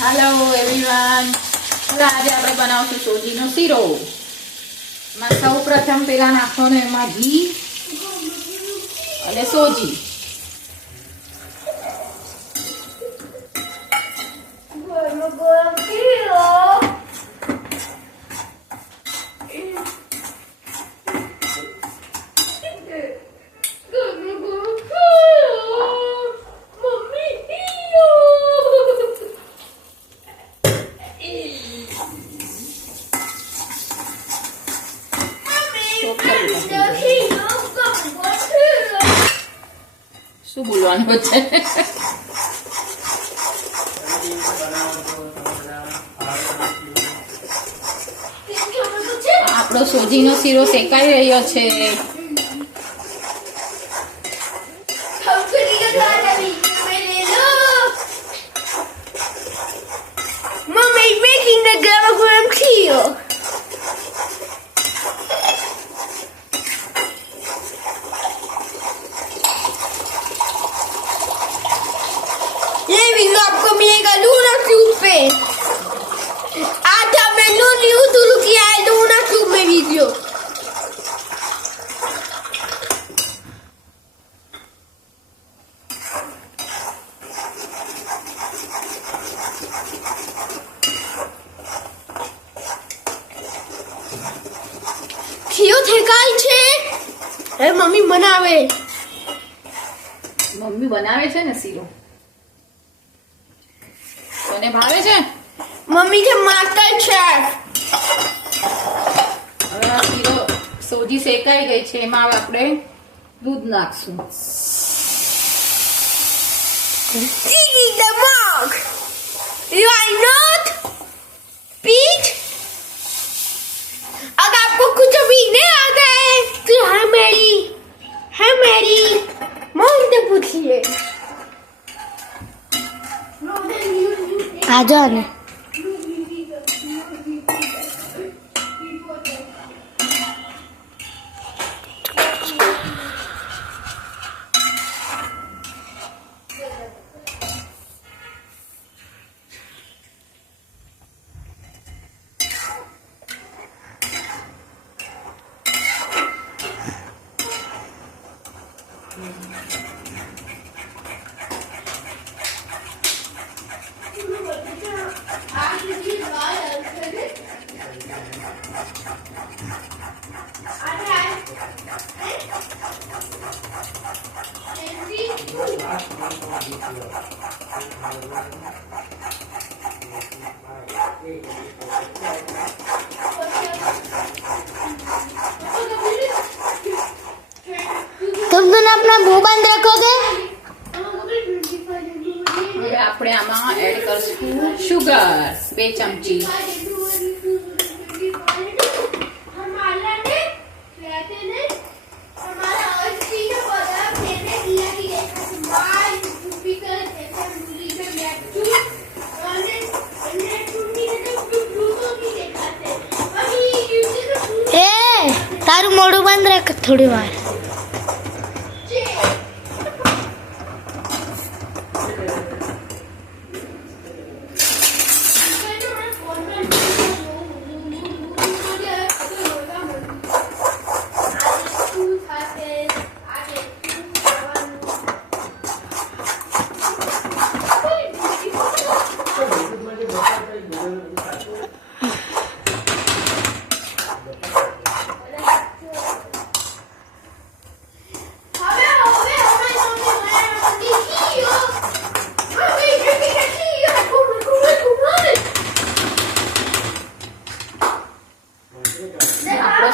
Hello everyone, હવે આજે આપણે બનાવશું સોજીનો શીરો. એમાં સૌ પ્રથમ પેલા નાખવાનું એમાં ઘી અને સોજી. શું બોલવાનું છે? આપણો સોજીનો શીરો શેકાઈ રહ્યો છે. Mommy is making the glam clear. ये वीडियो आपको मिलेगा लूना ट्यूब पे. आज मैं यूट्यूब किया है लूना ट्यूब में वीडियो. खियो ठेकाई छे એ મમ્મી બનાવે. મમ્મી બનાવે છે ને શીરો. તને ભાવે છે? મમ્મી છે માસ્ટર શેફ. હવે આ શીરો સોજી શેકાઈ ગઈ છે, એમાં હવે આપણે દૂધ નાખશું. Eating the mug. You are not Pete. अगर आपको कुछ भी नहीं आता है तो हमारी मॉम से पूछिए. आ जाओ ने. तुम दोनों अपना मुंह बंद रखोगे. હવે આપણે આમાં એડ કરશું સુગર 2 ચમચી. तारू मोड़ू बंद रख थोड़ी बार.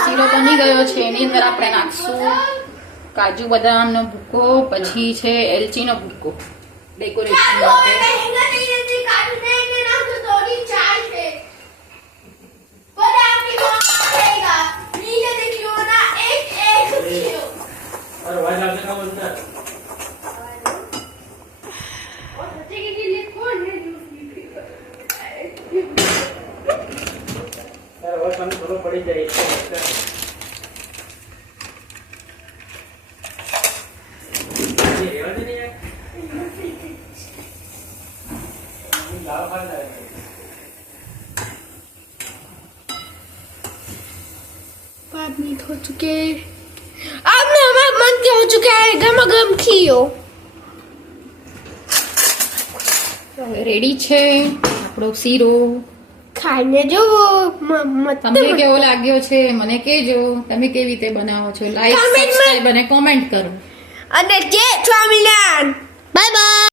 શીરો બની ગયો છે. એની અંદર આપણે નાખશું કાજુ બદામનો ભૂકો, પછી છે એલચીનો ભૂકો ડેકોરેશન માટે. પડી જાય 5 मिनट हो चुके अब ना हमारा मन क्या हो चुका है गरमा गरम खीयो હવે રેડી છે આપણો શીરો. ખાઈને જો તમને કેવો લાગ્યો છે મને કહેજો. તમે કેવી રીતે બનાવો છો? લાઈક, Comment માં- સબસ્ક્રાઇબ અને કોમેન્ટ કરો. અને જય સ્વામિનારાયણ બાય બાય.